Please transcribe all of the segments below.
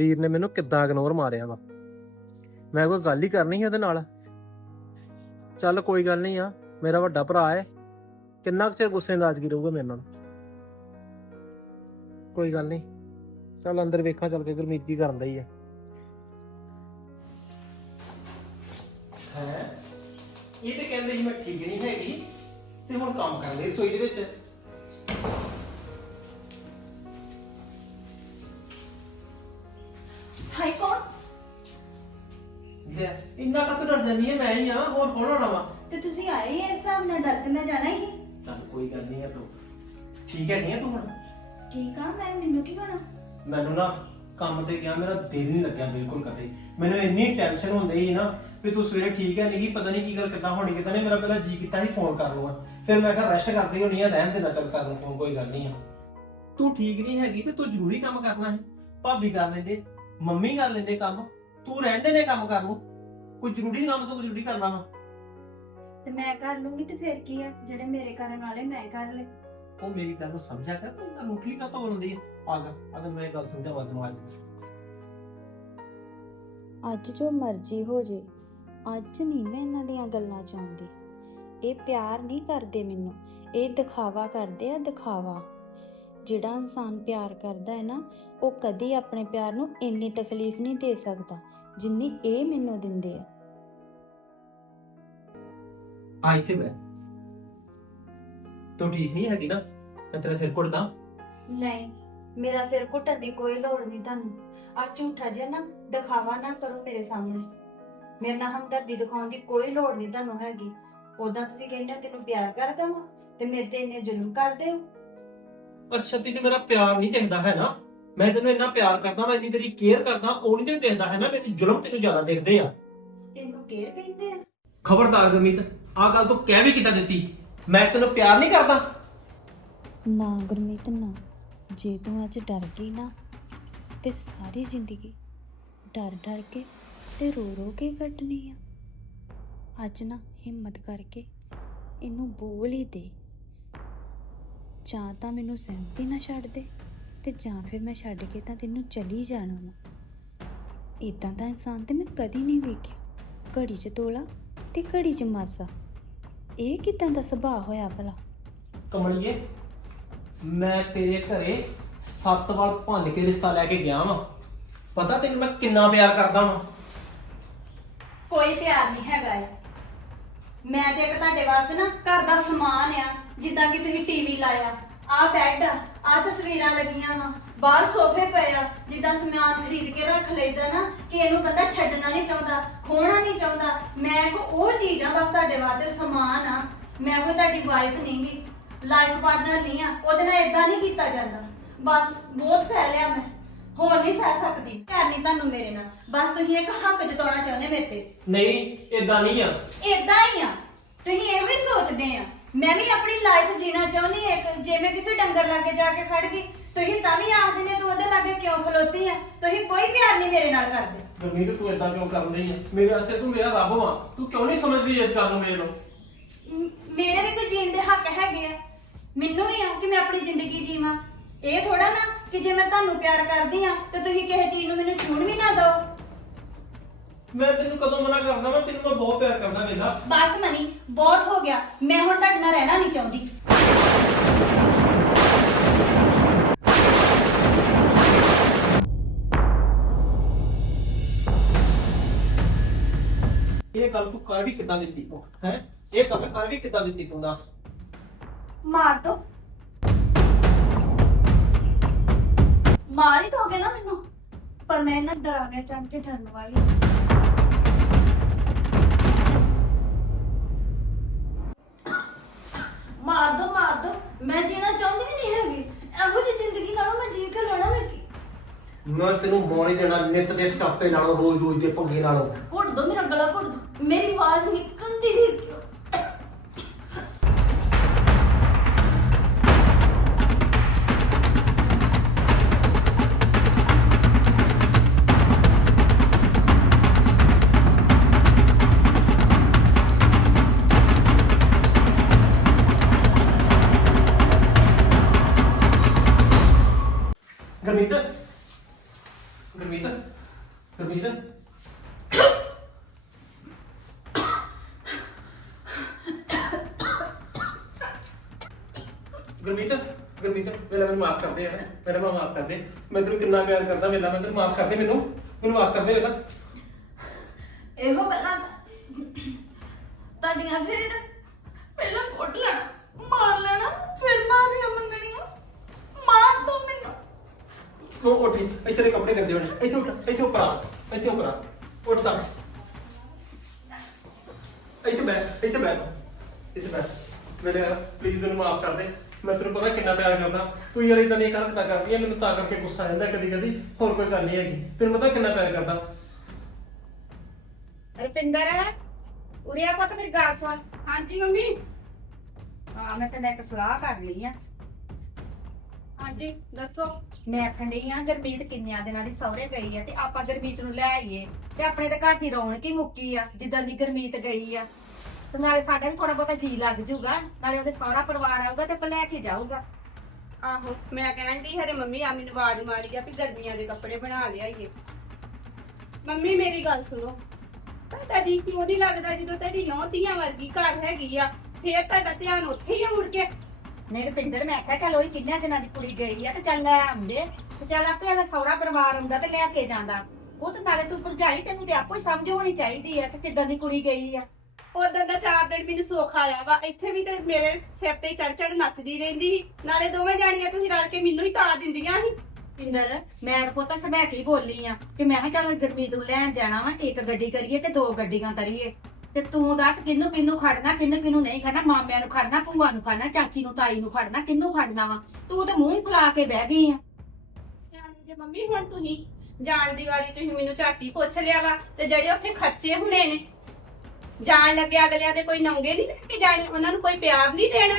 ਵੀਰ ਨੇ ਮੈਨੂੰ ਕਿੱਦਾਂ ਇਗਨੋਰ ਮਾਰਿਆ ਵਾ। ਮੈਂ ਕੋਈ ਗੱਲ ਹੀ ਕਰਨੀ ਸੀ ਉਹਦੇ ਨਾਲ। ਚੱਲ ਕੋਈ ਗੱਲ ਨਹੀਂ ਆ, ਮੇਰਾ ਵੱਡਾ ਭਰਾ ਹੈ ਕਿੰਨਾ ਕੁ ਚਿਰ ਗੁੱਸੇ ਨਾਰਾਜ਼ਗੀ ਰਹੂਗਾ ਮੇਰੇ ਨਾਲ? ਕੋਈ ਗੱਲ ਨਹੀਂ। ਚੱਲ ਅੰਦਰ ਵੇਖਾਂ ਚੱਲ ਕੇ, ਗੁਰਮੀਤ ਕੀ ਕਰਨ ਦਈ ਹੈ ਹੈ? ਇਹ ਤੇ ਕਹਿੰਦੇ ਸੀ ਮੈਂ ਠੀਕ ਨਹੀਂ ਹੈਗੀ, ਤੇ ਹੁਣ ਕੰਮ ਕਰ ਲਈ ਰਸੋਈ ਦੇ ਵਿੱਚ। ਇੰਨਾ ਕੱਤ ਡਰ ਜਾਨੀ ਹੈ ਮੈਂ ਹੀ ਆ ਹੋਰ ਕੌਣ ਹੋਣਾ ਵਾ? ਤੇ ਤੁਸੀਂ ਆਏ ਹੀ ਇਸ ਹਿਸਾਬ ਨਾਲ ਡਰ ਤੇ ਮੈਂ ਜਾਣਾ ਹੀ। ਚੱਲ ਕੋਈ ਗੱਲ ਨਹੀਂ ਆ ਤੂੰ। ਠੀਕ ਹੈ ਨਹੀਂ ਆ ਤੂੰ ਹੁਣ? ਠੀਕ ਆ ਮੈਂ ਮੈਨੂੰ ਕੀ ਹੋਣਾ ਮੈਨੂੰ ਨਾ ਕੰਮ ਤੇ ਗਿਆ ਮੇਰਾ ਦਿਲ ਨਹੀਂ ਲੱਗਿਆ ਬਿਲਕੁਲ ਕਦੇ। ਮੈਨੂੰ ਇੰਨੀ ਟੈਨਸ਼ਨ ਹੁੰਦੀ ਸੀ ਨਾ ਵੀ ਤੂੰ ਸਵੇਰੇ ਠੀਕ ਹੈ ਨਹੀਂ ਪਤਾ ਨਹੀਂ ਕੀ ਗੱਲ ਕਿੱਦਾਂ ਹੋਣੀ ਕਿੱਦਾਂ ਨਹੀਂ ਮੇਰਾ ਪਹਿਲਾਂ ਜੀ ਕੀਤਾ ਸੀ ਫੋਨ ਕਰ ਲਵਾਂ। ਫਿਰ ਮੈਂ ਕਿਹਾ ਰੈਸਟ ਕਰਦੀ ਹੋਣੀ ਆ ਰਹਿਣ ਦੇ ਨਾ ਚੱਲ ਕਰ ਲਵਾਂ ਫੋਨ ਕੋਈ ਗੱਲ ਨਹੀਂ ਆ। ਤੂੰ ਠੀਕ ਨਹੀਂ ਹੈਗੀ ਤੇ ਤੂੰ ਜ਼ਰੂਰੀ ਕੰਮ ਕਰਨਾ ਹੈ ਭਾਬੀ ਕਰ ਲੈਂਦੇ ਮੰਮੀ ਕਰ ਲੈਂਦੇ ਕੰਮ ਤੂੰ ਰਹਿੰਦੇ ਨੇ ਕੰਮ ਕਰਨ ਨੂੰ। ਕੋਈ ਜ਼ਰੂਰੀ ਕੰਮ ਤੂੰ ਜ਼ਰੂਰੀ ਕਰਨਾ ਵਾ। ਤੇ ਮੈਂ ਕਰ ਲੂੰਗੀ ਤੇ ਫਿਰ ਕੀ ਆ? ਜਿਹੜੇ ਮੇਰੇ ਕਰਨ ਵਾਲੇ ਮੈਂ ਕਰ ਲੈ ਉਹ ਮੇਰੀ ਗੱਲ ਨੂੰ ਸਮਝਿਆ ਕਰ ਤੂੰ ਇੰਨਾ ਰੁੱਠੀ ਕਾ ਤੋਂ ਬੋਲਦੀ ਹੈ ਆ? ਜਾ ਆ ਜਾ ਮੈਂ ਇਹ ਗੱਲ ਸਮਝਾਵਾ ਤੈਨੂੰ ਅੱਜ। ਅੱਜ ਜੋ ਮਰਜ਼ੀ ਹੋ ਜੇ ਅੱਜ ਨਹੀਂ ਮੈਂ ਇਹਨਾਂ ਦੀਆਂ ਗੱਲਾਂ ਚਾਹੁੰਦੀ। ਇਹ ਪਿਆਰ ਨਹੀਂ ਕਰਦੇ ਮੈਨੂੰ ਇਹ ਦਿਖਾਵਾ ਕਰਦੇ ਆ ਦਿਖਾਵਾ। ਜਿਹੜਾ ਇਨਸਾਨ ਪਿਆਰ ਕਰਦਾ ਹੈ ਨਾ ਉਹ ਕਦੀ ਆਪਣੇ ਪਿਆਰ ਨੂੰ ਇੰਨੀ ਤਕਲੀਫ ਨਹੀਂ ਦੇ ਸਕਦਾ। ਜਿੰਨੀ ਇਹ ਮੈਨੂੰ ਦਿੰਦੇ ਆ। ਆ ਇੱਥੇ ਬੈ ਤੂੰ ਠੀਕ ਨਹੀਂ ਹੈਗੀ ਨਾ? ਮੈਂ ਤੇਰਾ ਸਿਰ ਘੁੱਟਦਾ। ਨਹੀਂ ਮੇਰਾ ਸਿਰ ਘੁੱਟਣ ਦੀ ਕੋਈ ਲੋੜ ਨਹੀਂ ਤੁਹਾਨੂੰ। ਆ ਝੂਠਾ ਜਿਹਾ ਨਾ ਦਿਖਾਵਾ ਨਾ ਕਰੋ ਮੇਰੇ ਸਾਹਮਣੇ। ਮੇਰੇ ਨਾਲ ਹਮਦਰਦੀ ਦਿਖਾਉਣ ਦੀ ਕੋਈ ਲੋੜ ਨਹੀਂ ਤੁਹਾਨੂੰ ਹੈਗੀ। ਉਦਾਂ ਤੁਸੀਂ ਕਹਿੰਦੇ ਹੋ ਤੈਨੂੰ ਪਿਆਰ ਕਰਦਾ ਵਾਂ ਤੇ ਮੇਰੇ ਤੇ ਇੰਨੇ ਜ਼ੁਲਮ ਕਰਦੇ ਹੋ। ਅੱਛਾ ਤੈਨੂੰ ਮੇਰਾ ਪਿਆਰ ਨਹੀਂ ਦਿਖਦਾ ਹੈ ਨਾ? ਮੈਂ ਤੈਨੂੰ ਇੰਨਾ ਪਿਆਰ ਕਰਦਾ ਮੈਂ ਇੰਨੀ ਤੇਰੀ ਕੇਅਰ ਕਰਦਾ ਉਹ ਨਹੀਂ ਤੈਨੂੰ ਦਿਖਦਾ ਹੈ ਨਾ ਮੇਰੀ ਜ਼ੁਲਮ ਤੈਨੂੰ ਜ਼ਿਆਦਾ ਦਿਖਦੇ ਆ। ਇਹਨੂੰ ਕੇਅਰ ਕਹਿੰਦੇ ਆ? ਖਬਰਦਾਰ ਗਮੀਤ ਆ ਗੱਲ ਤੂੰ ਕਹਿ ਵੀ ਕਿੱਦਾਂ ਦਿੱਤੀ? ਮੈਂ ਤੈਨੂੰ ਪਿਆਰ ਨਹੀਂ ਕਰਦਾ। ਨਾ ਗੁਰਮੀਤ ਨਾ। ਜੇ ਤੂੰ ਅੱਜ ਡਰ ਗਈ ਨਾ ਤੇ ਸਾਰੀ ਜ਼ਿੰਦਗੀ ਡਰ ਡਰ ਕੇ ਤੇ ਰੋ ਰੋ ਕੇ ਕੱਟਣੀ ਆ। ਅੱਜ ਨਾ ਹਿੰਮਤ ਕਰਕੇ ਇਹਨੂੰ ਬੋਲ ਹੀ ਦੇ। ਜਾਂ ਤਾਂ ਮੈਨੂੰ ਸਹਿਮਤੀ ਨਾ ਛੱਡ ਦੇ। ਤੇ ਜਾਂ ਫਿਰ ਮੈਂ ਛੱਡ ਕੇ ਤਾਂ ਤੈਨੂੰ ਚਲੀ ਜਾਣਾ ਵਾ। ਇਦਾਂ ਦਾ ਇਨਸਾਨ ਤੇ ਮੈਂ ਕਦੀ ਨਹੀਂ ਵੇਖਿਆ। ਘੜੀ 'ਚ ਤੋਲਾ ਤੇ ਘੜੀ 'ਚ ਮਾਸਾ। ਇਹ ਕਿਦਾਂ ਦਾ ਸੁਭਾਅ ਹੋਇਆ ਭਲਾ? ਕਮਲੀਏ ਮੈਂ ਤੇਰੇ ਘਰੇ ਸੱਤ ਵਾਰ ਭੰਨ ਕੇ ਰਿਸ਼ਤਾ ਲੈ ਕੇ ਗਿਆ ਵਾਂ। ਪਤਾ ਤੈਨੂੰ ਮੈਂ ਕਿੰਨਾ ਪਿਆਰ ਕਰਦਾ ਵਾਂ? ਕੋਈ ਪਿਆਰ ਨਹੀਂ ਹੈਗਾ ਏ ਮੈਂ ਤੇ ਇੱਕ ਤੁਹਾਡੇ ਵਾਸਤੇ ਨਾ ਘਰ ਦਾ ਸਮਾਨ ਆ ਜਿੱਦਾਂ ਕਿ ਤੁਸੀਂ ਟੀਵੀ ਲਾਇਆ। ਆ ਬੈੱਡ ਆ ਆ ਤਸਵੀਰਾਂ ਲੱਗੀਆਂ ਵਾ। ਬਾਹਰ ਸੋਫੇ ਪਏ ਆ ਜਿੱਦਾਂ ਸਮਾਨ ਖਰੀਦ ਕੇ ਰੱਖ ਲਈਦਾ ਨਾ ਕਿ ਇਹਨੂੰ ਬੰਦਾ ਛੱਡਣਾ ਨਹੀਂ ਚਾਹੁੰਦਾ ਖੋਣਾ ਨਹੀਂ ਚਾਹੁੰਦਾ। ਮੈਂ ਕੋ ਉਹ ਚੀਜ਼ ਆ ਬਸ ਤੁਹਾਡੇ ਵਾਸਤੇ ਸਮਾਨ ਆ। ਮੈਂ ਕੋਈ ਤੁਹਾਡੀ ਵਾਈਫ ਨਹੀਂ ਗੀ ਲਾਈਫ ਪਾਰਟਨਰ ਨਹੀਂ ਆ ਉਹਦੇ ਨਾਲ ਇਦਾਂ ਨਹੀਂ ਕੀਤਾ ਜਾਂਦਾ। ਬਸ ਬਹੁਤ ਸਹਿ ਲਿਆ ਮੈਂ ਹੋਰ ਨਹੀਂ ਸਹਿ ਸਕਦੀ। ਪਿਆਰ ਨਹੀਂ ਤੁਹਾਨੂੰ ਮੇਰੇ ਨਾਲ। ਬਸ ਤੁਸੀਂ ਇੱਕ ਹੱਕ ਜਤਾਉਣਾ ਚਾਹੁੰਦੇ ਮੇਰੇ ਤੇ। ਨਹੀਂ ਇਦਾਂ ਨਹੀਂ ਆ। ਇਦਾਂ ਹੀ ਆ। ਤੁਸੀਂ ਇਹੋ ਹੀ ਸੋਚਦੇ ਆ। ਮੈਂ ਵੀ ਆਪਣੀ ਲਾਈਫ ਜੀਣਾ ਚਾਹੁੰਦੀ ਆ ਇੱਕ ਜੇ ਮੈਂ ਕਿਸੇ ਡੰਗਰ ਲਾਗੇ ਜਾ ਕੇ ਖੜ ਗਈ ਤੁਸੀਂ ਤਾਂ ਵੀ ਆਖਦੇ ਨੇ ਤੂੰ ਉਹਦੇ ਲਾਗੇ ਕਿਉਂ ਖਲੋਤੀ ਆ ਤੁਸੀਂ ਕੋਈ ਪਿਆਰ ਨਹੀਂ ਮੇਰੇ ਨਾਲ ਕਰਦੇ। ਗਰਮੀਤ ਤੂੰ ਇਦਾਂ ਕਿਉਂ ਕਰ ਰਹੀ ਹੈ? ਮੇਰੇ ਵਾਸਤੇ ਤੂੰ ਮੇਰਾ ਰੱਬ ਵਾਂ। ਤੂੰ ਕਿਉਂ ਨਹੀਂ ਸਮਝਦੀ ਇਸ ਗੱਲ ਨੂੰ ਮੇਰੇ ਨੂੰ? ਮ- ਮੇਰੇ ਵੀ ਕੋਈ ਜੀਣ ਦੇ ਹੱਕ ਹੈਗੇ ਆ। ਮੈਨੂੰ ਵੀ ਆ ਕਿ ਮੈਂ ਆਪਣੀ ਜ਼ਿੰਦਗੀ ਜੀਵਾਂ। ਇਹ ਥੋੜਾ ਨਾ ਕਿ ਜੇ ਮੈਂ ਤੁਹਾਨੂੰ ਪਿਆਰ ਕਰਦੀ ਆ ਤੇ ਤੁਸੀਂ ਕਿਸੇ ਚੀਜ਼ ਨੂੰ ਮੈਨੂੰ ਛੂਣ ਵੀ ਨਾ ਦਿਓ। ਮੈਂ ਤੈਨੂੰ ਕਦੋਂ ਮਨਾ ਕਰਦਾ ਮੈਂ ਤੈਨੂੰ ਮੈਂ ਬਹੁਤ ਪਿਆਰ ਕਰਦਾ ਵੇਲਾ। ਬਸ ਮਨੀ ਬਹੁਤ ਹੋ ਗਿਆ। ਮੈਂ ਹੁਣ ਤੁਹਾਡੇ ਨਾਲ ਰਹਿਣਾ ਨਹੀਂ ਚਾਹੁੰਦੀ। ਇਹ ਗੱਲ ਤੂੰ ਕਰ ਵੀ ਕਿੱਦਾਂ ਦਿੱਤੀ ਤੂੰ ਹੈ? ਇਹ ਗੱਲ ਕਰ ਵੀ ਕਿੱਦਾਂ ਦਿੱਤੀ ਤੂੰ ਦੱਸ। ਮਾਰ ਦੋ। ਮਾਰ ਹੀ ਦੋਗੇ ਨਾ ਮੈਨੂੰ। ਪਰ ਮੈਂ ਨਾ ਡਰਾਵੇ ਚਾਹ ਕੇ ਡਰਨ ਵਾਲੀ। ਮਾਰ ਦੋ ਮਾਰ ਦੋ। ਮੈਂ ਜੀਣਾ ਚਾਹੁੰਦੀ ਵੀ ਨਹੀਂ ਹੈਗੀ। ਇਹੋ ਜਿਹੀ ਜ਼ਿੰਦਗੀ ਨਾਲੋਂ ਮੈਂ ਜੀ ਕੇ ਲੈਣਾ ਮੈਂ ਕੀ? ਮੈਂ ਤੈਨੂੰ ਮੋਣੀ ਦੇਣਾ ਨਿੱਤ ਦੇ ਸਾਪੇ ਨਾਲੋਂ ਰੋਜ਼ ਰੋਜ਼ ਦੇ ਪੰਗੇ ਨਾਲੋਂ। ਘੁੱਟ ਦੋ ਮੇਰਾ ਗਲਾ ਘੁੱਟ ਦੋ। ਮੇਰੀ ਆਵਾਜ਼ ਨਿਕਲਦੀ ਨਹੀਂ। ਕਰਮੀਰ ਗੁਰਮੀਤ ਗੁਰਮੀਤ ਮੇਰਾ ਮੈਨੂੰ ਮਾਫ ਕਰ ਦੇ ਯਾਰ। ਮੇਰਾ ਮੈਨੂੰ ਮਾਫ ਕਰ ਦੇ। ਮੈਂ ਤੈਨੂੰ ਕਿੰਨਾ ਪਿਆਰ ਕਰਦਾ ਮੇਰਾ ਮੈਨੂੰ ਮਾਫ ਕਰ ਦੇ ਮੈਨੂੰ। ਮੈਨੂੰ ਮਾਫ ਕਰ ਦੇ ਮੇਰਾ ਇਹੋ ਗੱਲਾਂ ਤਾਂ- ਤੁਹਾਡੀਆਂ ਫਿਰ ਪਹਿਲਾਂ ਕੁੱਟ ਲੈਣਾ। ਉਹ ਉੱਠੀ ਇੱਥੇ ਦੇ ਕੱਪੜੇ ਗੰਦੇ ਹੋਣੇ। ਇੱਥੇ ਉੱਠ ਇੱਥੇ ਉੱਪਰ ਆ। ਇੱਥੇ ਉੱਪਰ ਆ। ਉੱਠ ਤਾਂ। ਇੱਥੇ ਬੈਠ ਇੱਥੇ ਬੈਠ ਇੱਥੇ ਬੈਠ ਮੇਰੇ ਪਲੀਜ਼ ਮੈਨੂੰ ਮਾਫ ਕਰ ਦੇ। ਮੈਂ ਤੈਨੂੰ ਪਤਾ ਕਿੰਨਾ ਪਿਆਰ ਕਰਦਾ। ਤੂੰ ਯਾਰ ਇਦਾਂ ਦੀਆਂ ਹਰਕਤਾਂ ਕਰਦੀ ਹੈ ਮੈਨੂੰ ਤਾਂ ਕਰਕੇ ਗੁੱਸਾ ਆ ਜਾਂਦਾ ਕਦੀ ਕਦੀ ਹੋਰ ਕੋਈ ਗੱਲ ਨਹੀਂ ਹੈਗੀ। ਤੈਨੂੰ ਪਤਾ ਕਿੰਨਾ ਪਿਆਰ ਕਰਦਾ। ਰੁਪਿੰਦਰ? ਉਰੇ ਆ ਪੁੱਤ ਮੇਰੀ ਗੱਲ ਸੁਣ। ਹਾਂਜੀ ਮੰਮੀ। ਹਾਂ ਮੈਂ ਤੇਰੇ ਨਾਲ ਇੱਕ ਸਲਾਹ ਕਰ ਲਈ ਆ। ਹਾਂਜੀ ਦੱਸੋ। ਮੈਂ ਆਖਣ ਡਈ ਆ ਗਰਮੀਤ ਕਿੰਨਿਆਂ ਦਿਨਾਂ ਦੀ ਸਹੁਰੇ ਗਈ ਆ ਤੇ ਆਪਾਂ ਗਰਮੀਤ ਨੂੰ ਲੈ ਆਈਏ। ਤੇ ਆਪਣੇ ਤੇ ਘਰ ਦੀ ਰੌਣਕ ਹੀ ਮੁੱਕੀ ਆ ਜਿੱਦਾਂ ਦੀ ਗਰਮੀਤ ਗਈ ਆ। ਤੇ ਨਾਲੇ ਸਾਡਾ ਵੀ ਥੋੜਾ ਬਹੁਤਾ ਜੀ ਲੱਗ ਜਾਊਗਾ ਨਾਲੇ ਉਹਦੇ ਸਾਰਾ ਪਰਿਵਾਰ ਆਊਗਾ ਤੇ ਆਪਾਂ ਲੈ ਕੇ ਜਾਊਗਾ। ਆਹੋ ਮੈਂ ਕਹਿਣ ਦੀ ਹਰੇ ਮੰਮੀ ਆ ਮੈਨੂੰ ਆਵਾਜ਼ ਮਾਰੀ ਆ ਵੀ ਗਰਮੀਆਂ ਦੇ ਕੱਪੜੇ ਬਣਾ ਲਿਆਈਏ ਮੰਮੀ ਮੇਰੀ ਗੱਲ ਸੁਣੋ। ਤੁਹਾਡਾ ਜੀ ਕਿਉਂ ਨਹੀਂ ਲੱਗਦਾ ਜਦੋਂ ਤੁਹਾਡੀ ਨੌਂ ਧੀਆਂ ਵਰਗੀ ਘਰ ਹੈਗੀ ਆ? ਫੇਰ ਤੁਹਾਡਾ ਧਿਆਨ ਉੱਥੇ ਹੀ ਆ ਮੁੜ ਕੇ। ਨਹੀਂ ਰੁਪਿੰਦਰ ਮੈਂ ਕਿਹਾ ਚੱਲ ਉਹ ਕਿੰਨਿਆਂ ਦਿਨਾਂ ਦੀ ਕੁੜੀ ਗਈ ਆ ਤੇ ਚੱਲ ਲੈ ਆਉਂਦੇ ਤੇ ਚੱਲ ਆਪੇ ਉਹਦਾ ਸਹੁਰਾ ਪਰਿਵਾਰ ਆਉਂਦਾ ਤੇ ਲੈ ਕੇ ਜਾਂਦਾ। ਉਹ ਤੇ ਨਾਲੇ ਤੂੰ ਭਰਜਾਈ ਤੈਨੂੰ ਤੇ ਆਪੋ ਹੀ ਸਮਝ ਹੋਣੀ ਚਾਹੀਦੀ ਆ ਕਿ ਕਿੱਦਾਂ ਦੀ ਕੁੜੀ ਗਈ ਆ। ਉਦੋਂ ਦਾ ਚਾਰ ਦਿਨ ਮੈਨੂੰ ਸੁੱਖ ਆਇਆ ਵਾ। ਇੱਥੇ ਵੀ ਤੇ ਮੇਰੇ ਸਿਰ ਤੇ ਚੜ ਚੜ ਨੱਚਦੀ ਰਹਿੰਦੀ ਸੀ। ਨਾਲੇ ਦੋਵੇਂ ਜਾਣੀਆਂ ਤੁਸੀਂ ਰਲ ਕੇ ਮੈਨੂੰ ਹੀ ਤਾ ਦਿੰਦੀਆਂ ਸੀ। ਪਿੰਦਰ ਮੈਂ ਤਾਂ ਪੁੱਤ ਸਮੈ ਕੇ ਹੀ ਬੋਲੀ ਆ ਕਿ ਮੈਂ ਕਿਹਾ ਚੱਲ ਗੁਰਮੀਤ ਨੂੰ ਲੈਣ ਜਾਣਾ ਵਾ ਇੱਕ ਗੱਡੀ ਕਰੀਏ ਕਿ ਦੋ ਗੱਡੀਆਂ ਕਰੀਏ। ਤੇ ਤੂੰ ਦੱਸ ਕਿਹਨੂੰ ਕਿਹਨੂੰ ਖੜਨਾ, ਕਿਹਨੂੰ ਕਿਹਨੂੰ ਨਹੀਂ ਖੜਨਾ, ਮਾਮਿਆਂ ਨੂੰ ਖੜਨਾ, ਭੂਆ ਨੂੰ ਖੜਨਾ, ਚਾਚੀ ਨੂੰ, ਤਾਈ ਨੂੰ ਖੜਨਾ, ਕਿਹਨੂੰ ਖੜਨਾ ਵਾ? ਤੂੰ ਤੇ ਮੂੰਹ ਹੀ ਫੁਲਾ ਕੇ ਬਹਿ ਗਈ ਆ। ਸਿਆਣੀ ਜੇ ਮੰਮੀ, ਹੁਣ ਤੁਸੀਂ ਜਾਣ ਦੀ ਵਾਰੀ ਤੁਸੀਂ ਮੈਨੂੰ ਝਾਟੀ ਪੁੱਛ ਲਿਆ ਵਾ ਤੇ ਜਿਹੜੇ ਉੱਥੇ ਖਰਚੇ ਹੋਣੇ ਨੇ, ਜਾਣ ਲੱਗਿਆ ਅਗਲਿਆਂ ਦੇ ਕੋਈ ਨੌਂਗੇ ਨਹੀਂ ਲੈ ਕੇ ਜਾਣੇ, ਉਹਨਾਂ ਨੂੰ ਕੋਈ ਪਿਆਰ ਨਹੀਂ ਦੇਣਾ।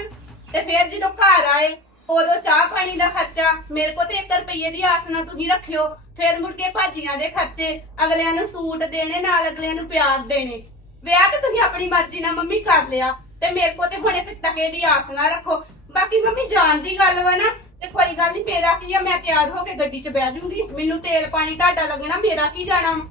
ਤੇ ਫਿਰ ਜਦੋਂ ਘਰ ਆਏ, ਉਦੋਂ ਚਾਹ ਪਾਣੀ ਦਾ ਖਰਚਾ, ਮੇਰੇ ਕੋਲ ਤੇ 1 ਰੁਪਏ ਦੀ ਆਸ ਨਾ ਤੁਸੀਂ ਰੱਖਿਓ, ਫਿਰ ਮੁੜ ਕੇ ਭਾਜੀਆਂ ਦੇ ਖਰਚੇ ਅਗਲਿਆਂ ਨੂੰ ਸੂਟ ਦੇਣੇ, ਨਾਲ ਅਗਲਿਆਂ ਨੂੰ ਪਿਆਰ ਦੇਣੇ। ਵਿਆਹ ਤੇ ਤੁਸੀਂ ਆਪਣੀ ਮਰਜ਼ੀ ਨਾਲ ਮੰਮੀ ਕਰ ਲਿਆ। ਤੇ ਮੇਰੇ ਕੋਲ ਤੇ ਹੁਣ ਇੱਕ ਟਕੇ ਦੀ ਆਸ ਨਾ ਰੱਖੋ। ਬਾਕੀ ਮੰਮੀ ਜਾਣ ਦੀ ਗੱਲ ਵਾ ਨਾ, ਤੇ ਕੋਈ ਗੱਲ ਨਹੀਂ ਮੇਰਾ ਕੀ ਆ? ਮੈਂ ਤਿਆਰ ਹੋ ਕੇ ਗੱਡੀ 'ਚ ਬਹਿ ਜੂੰਗੀ। ਮੈਨੂੰ ਤੇਲ ਪਾਣੀ ਤੁਹਾਡਾ ਲੱਗਣਾ, ਮੇਰਾ ਕੀ ਜਾਣਾ? ਵਾ?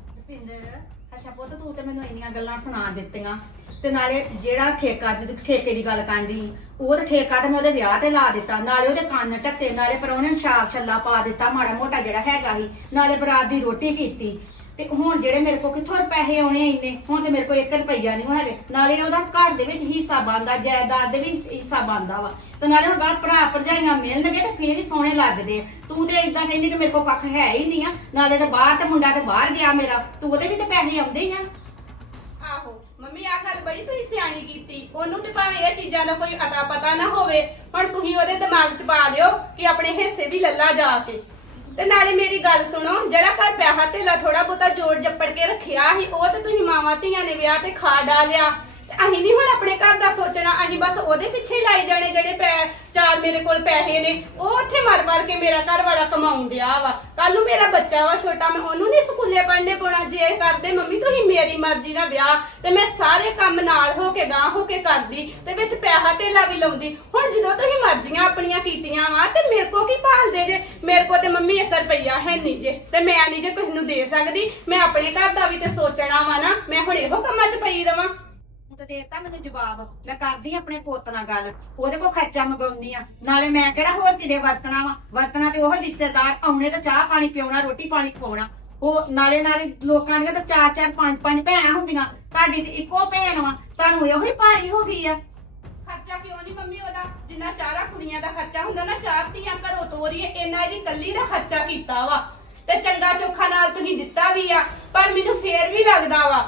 ਅੱਛਾ ਪੁੱਤ, ਤੂੰ ਤੇ ਮੈਨੂੰ ਇੰਨੀਆਂ ਗੱਲਾਂ ਸੁਣਾ ਦਿੱਤੀਆਂ। ਤੇ ਨਾਲੇ ਜਿਹੜਾ ਠੇਕਾ ਜਦੋਂ ਠੇਕੇ ਦੀ ਗੱਲ ਕਾਂਡੀ ਉਹ ਤੇ ਠੇਕਾ ਤੇ ਮੈਂ ਉਹਦੇ ਵਿਆਹ ਤੇ ਲਾ ਦਿੱਤਾ। ਨਾਲੇ ਉਹਦੇ ਕੰਨ ਢੱਕੇ ਨਾਲੇ ਪਰੌਣੇ ਨੂੰ ਛਾਪ ਛੱਲਾ ਪਾ ਦਿੱਤਾ, ਮਾੜਾ ਮੋਟਾ ਜਿਹੜਾ ਹੈਗਾ ਸੀ। ਨਾਲੇ ਬਰਾਤ ਦੀ ਰੋਟੀ ਕੀਤੀ। ਤੇ ਹੁਣ ਜਿਹੜੇ ਮੇਰੇ ਕੋਲ ਕਿੱਥੋਂ ਪੈਸੇ ਆਉਣੇ ਇੰਨੇ? ਹੁਣ ਤੇ ਮੇਰੇ ਕੋਲ 1 ਰੁਪਈਆ ਨਹੀਂ ਹੈਗੇ। ਨਾਲੇ ਉਹਦਾ ਘਰ ਦੇ ਵਿੱਚ ਹਿੱਸਾ ਬਣਦਾ, ਜਾਇਦਾਦ ਦੇ ਵੀ ਹਿੱਸਾ ਬਣਦਾ ਵਾ। ਤੇ ਨਾਲੇ ਹੁਣ ਬਾਹਰ ਭਰਾ ਭਰਜਾਈਆਂ ਮਿਲਣਗੇ ਤੇ ਫੇਰ ਹੀ ਸੋਹਣੇ ਲੱਗਦੇ ਆ। ਤੂੰ ਤੇ ਇਦਾਂ ਕਹਿੰਦੀ ਕਿ ਮੇਰੇ ਕੋਲ ਕੱਖ ਹੈ ਹੀ ਨਹੀਂ ਆ। ਨਾਲੇ ਤੇ ਬਾਹਰ ਤੇ ਮੁੰਡਾ ਤੇ ਬਾਹਰ ਗਿਆ ਮੇਰਾ। ਤੂੰ ਉਹਦੇ ਵੀ ਤੇ ਪੈਸੇ ਆਉਂਦੇ ਹੀ ਆ। ਆਹੋ, ਮੰਮੀ ਆ ਗੱਲ ਬੜੀ ਤੁਸੀਂ ਸਿਆਣੀ ਕੀਤੀ। ਉਹਨੂੰ ਤੇ ਭਾਵੇਂ ਇਹ ਚੀਜ਼ਾਂ ਦਾ ਕੋਈ ਅਤਾ ਪਤਾ ਨਾ ਹੋਵੇ ਹੁਣ ਤੁਸੀਂ ਉਹਦੇ ਦਿਮਾਗ 'ਚ ਪਾ ਦਿਓ ਕਿ ਆਪਣੇ ਹਿੱਸੇ ਵੀ ਲੱਲਾ ਜਾ ਕੇ। ਤੇ ਨਾਲੇ ਮੇਰੀ ਗੱਲ ਸੁਣੋ, ਜਿਹੜਾ ਘਰ ਪੈਸਾ ਧੇਲਾ ਥੋੜਾ ਬਹੁਤਾ ਜੋੜ ਜੱਪੜ ਕੇ ਰੱਖਿਆ ਸੀ, ਉਹ ਤੇ ਤੁਸੀਂ ਮਾਵਾਂ ਧੀਆਂ ਨੇ ਵਿਆਹ ਤੇ ਖਾ ਡਾਲਿਆ ਤੇ ਅਸੀਂ ਨਹੀਂ ਹੁਣ ਆਪਣੇ ਘਰ ਦਾ ਸੋਚਣਾ, ਅਸੀਂ ਬਸ ਉਹਦੇ ਪਿੱਛੇ ਹੀ ਲਾਈ ਜਾਣੇ ਜਿਹੜੇ ਪੈ, ਚਾਰ ਮੇਰੇ ਕੋਲ ਪੈਸੇ ਨੇ, ਉਹ ਉੱਥੇ ਮਰ ਮਰ ਕੇ ਮੇਰਾ ਘਰ ਵਾਲਾ ਕਮਾਉਣ ਡਿਆ ਵਾ। ਕੱਲ ਨੂੰ ਮੇਰਾ ਬੱਚਾ ਵਾ ਛੋਟਾ, ਮੈਂ ਉਹਨੂੰ ਨਹੀਂ ਸਕੂਲੇ ਪੜ੍ਹਨੇ ਪਾਉਣਾ, ਜੇ ਇਹ ਕਰਦੇ ਮੰਮੀ ਤੁਸੀਂ ਮੇਰੀ ਮਰਜ਼ੀ ਦਾ ਵਿਆਹ, ਤੇ ਮੈਂ ਸਾਰੇ ਕੰਮ ਨਾਲ ਹੋ ਕੇ ਗਾਂ ਹੋ ਕੇ ਕਰਦੀ, ਤੇ ਵਿੱਚ ਪੈਸਾ ਧੇਲਾ ਵੀ ਲਾਉਂਦੀ। ਹੁਣ ਜਦੋਂ ਤੁਸੀਂ ਮਰਜ਼ੀਆਂ ਆਪਣੀਆਂ ਕੀਤੀਆਂ ਵਾ, ਤੇ ਮੇਰੇ ਕੋ ਕੀ ਭਾਲਦੇ ਜੇ? ਮੇਰੇ ਕੋ ਤੇ ਮੰਮੀ 1 ਰੁਪਈਆ ਹੈ ਨਹੀਂ ਜੇ, ਤੇ ਮੈਂ ਨਹੀਂ ਜੇ ਕਿਸੇ ਨੂੰ ਦੇ ਸਕਦੀ। ਮੈਂ ਆਪਣੇ ਘਰ ਦਾ ਵੀ ਤੇ ਸੋਚਣਾ ਵਾ ਨਾ, ਮੈਂ ਹੁਣ ਇਹੋ ਕੰਮਾਂ 'ਚ ਪਈ ਰਵਾਂ। ਤੂੰ ਦੇਤਾ, ਮੈਨੂੰ ਜਵਾਬ। ਮੈਂ ਕਰਦੀ ਆਪਣੇ ਪੁੱਤ ਨਾਲ ਗੱਲ, ਉਹਦੇ ਕੋਲ ਖਰਚਾ ਮੰਗਾਉਂਦੀ ਆ ਨਾਲੇ ਮੈਂ ਕਿਹੜਾ ਹੋਰ ਕਿਤੇ ਵਰਤਣਾ ਵਾ? ਵਰਤਣਾ ਤੇ ਉਹ ਰਿਸ਼ਤੇਦਾਰ, ਆਉਣੇ ਤਾਂ ਚਾਹ ਪਾਣੀ ਪਿਉਣਾ, ਰੋਟੀ ਪਾਣੀ ਖਵਾਉਣਾ। ਉਹ ਨਾਲੇ ਨਾਲੇ ਲੋਕਾਂ ਦੀਆਂ ਤਾਂ ਚਾਰ ਚਾਰ, ਪੰਜ ਪੰਜ ਭੈਣਾਂ ਹੁੰਦੀਆਂ। ਤੁਹਾਡੀ ਤੇ ਇੱਕੋ ਭੈਣ ਵਾ। ਤੁਹਾਨੂੰ ਇਹੋ ਹੀ ਭਾਰੀ ਹੋ ਗਈ ਆ। ਖਰਚਾ ਕਿਉਂ ਨਹੀਂ ਮੰਮੀ ਉਹਦਾ? ਜਿੰਨਾ ਚਾਰਾਂ ਕੁੜੀਆਂ ਦਾ ਖਰਚਾ ਹੁੰਦਾ ਨਾ ਚਾਰ ਧੀਆਂ ਘਰੋਂ ਤੋਰੀਏ, ਇੰਨਾ ਇਹਦੀ ਕੱਲੀ ਦਾ ਖਰਚਾ ਕੀਤਾ ਵਾ। ਤੇ ਚੰਗਾ ਚੋਖਾ ਨਾਲ ਤੁਸੀਂ ਦਿੱਤਾ ਵੀ ਆ, ਪਰ ਮੈਨੂੰ ਫੇਰ ਵੀ ਲੱਗਦਾ ਵਾ